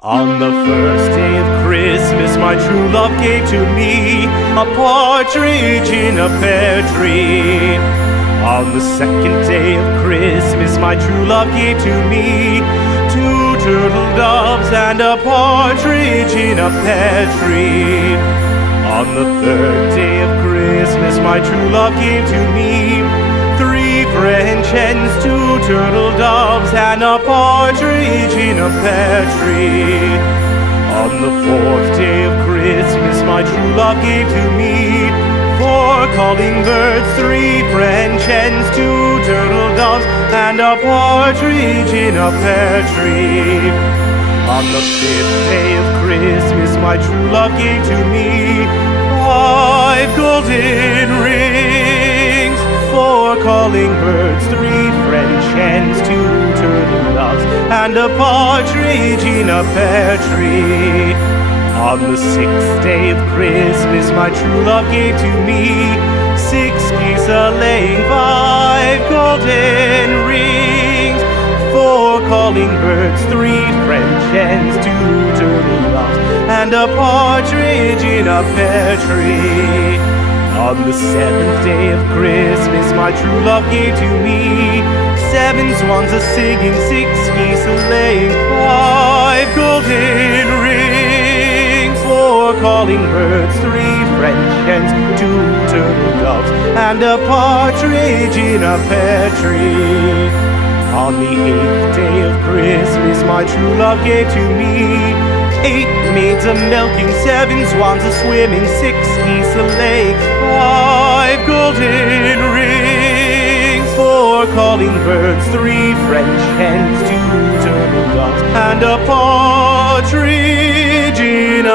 On the first day of Christmas, my true love gave to me a partridge in a pear tree. On the second day of Christmas, my true love gave to me two turtle doves and a partridge in a pear tree. On the third day of Christmas, my true love gave to me three French hens, two turtle doves, and a partridge in a pear tree. On the fourth day of Christmas, my true love gave to me four calling birds, three French hens, two turtle doves, and a partridge in a pear tree. On the fifth day of Christmas, my true love gave to me five golden rings, four calling birds, three French hens, two turtle doves, and a partridge in a pear tree. On the sixth day of Christmas, my true love gave to me six geese a-laying, five golden rings, four calling birds, three French hens, two turtle doves, and a partridge in a pear tree. On the seventh day of Christmas, my true love gave to me seven swans a-singing, six geese a-laying, five golden rings, four calling birds, three French hens, two turtle doves, and a partridge in a pear tree. On the eighth day of Christmas, my true love gave to me eight maids a-milking, seven swans a-swimming, six geese a-laying, five golden rings, four calling birds, three French hens, two turtle doves, and a partridge in